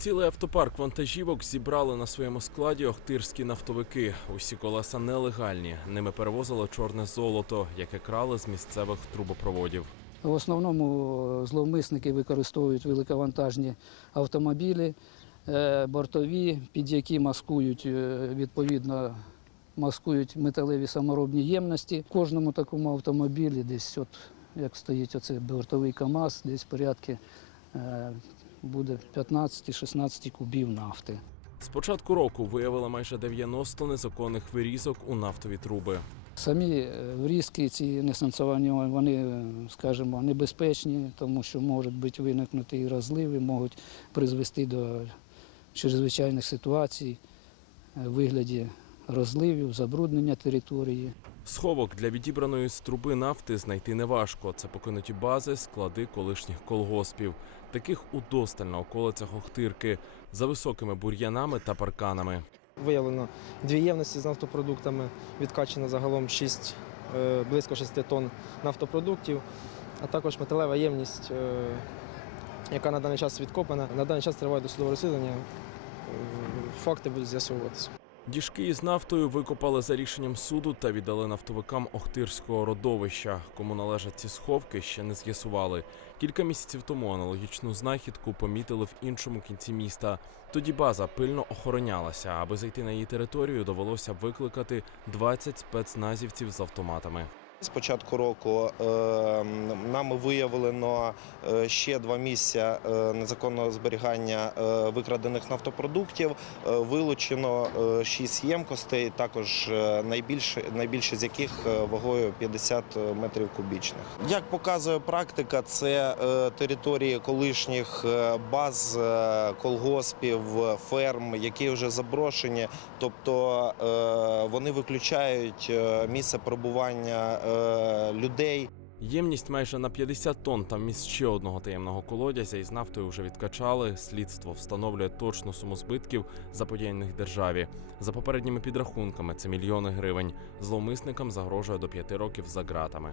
Цілий автопарк вантажівок зібрали на своєму складі охтирські нафтовики. Усі колеса нелегальні. Ними перевозили чорне золото, яке крали з місцевих трубопроводів. В основному зловмисники використовують великовантажні автомобілі, е, бортові, під які маскують е, відповідно. Маскують металеві саморобні ємності. В кожному такому автомобілі десь, от як стоїть оцей бортовий КАМАЗ, десь порядки е, буде 15-16 кубів нафти. З початку року виявили майже 90 незаконних вирізок у нафтові труби. Самі е, врізки ці несанкціоновані, вони, е, скажімо, небезпечні, тому що можуть бути виникнути і розливи, можуть призвести до чрезвичайних ситуацій е, вигляді розливів, забруднення території. Сховок для відібраної з труби нафти знайти неважко. Це покинуті бази, склади колишніх колгоспів. Таких удосталь на околицях Охтирки за високими бур'янами та парканами. Виявлено дві ємності з нафтопродуктами, відкачено загалом 6, е, близько 6 тонн нафтопродуктів, а також металева ємність, е, яка на даний час відкопана. На даний час триває досудове розслідування. Е, Факти будуть з'ясовуватися. Діжки із нафтою викопали за рішенням суду та віддали нафтовикам Охтирського родовища. Кому належать ці сховки, ще не з'ясували. Кілька місяців тому аналогічну знахідку помітили в іншому кінці міста. Тоді база пильно охоронялася. Аби зайти на її територію, довелося викликати 20 спецназівців з автоматами. З початку року е, нами виявлено е, ще два місця е, незаконного зберігання е, викрадених нафтопродуктів. Вилучено шість ємкостей, також найбільше, найбільше з яких вагою 50 метрів кубічних. Як показує практика, це території колишніх баз колгоспів, ферм, які вже заброшені, тобто вони виключають місце перебування людей. Ємність майже на 50 тонн там вміст ще одного таємного колодязя із нафтою вже відкачали. Слідство встановлює точну суму збитків заподіяних державі. За попередніми підрахунками, це мільйони гривень. Зловмисникам загрожує до п'яти років за ґратами.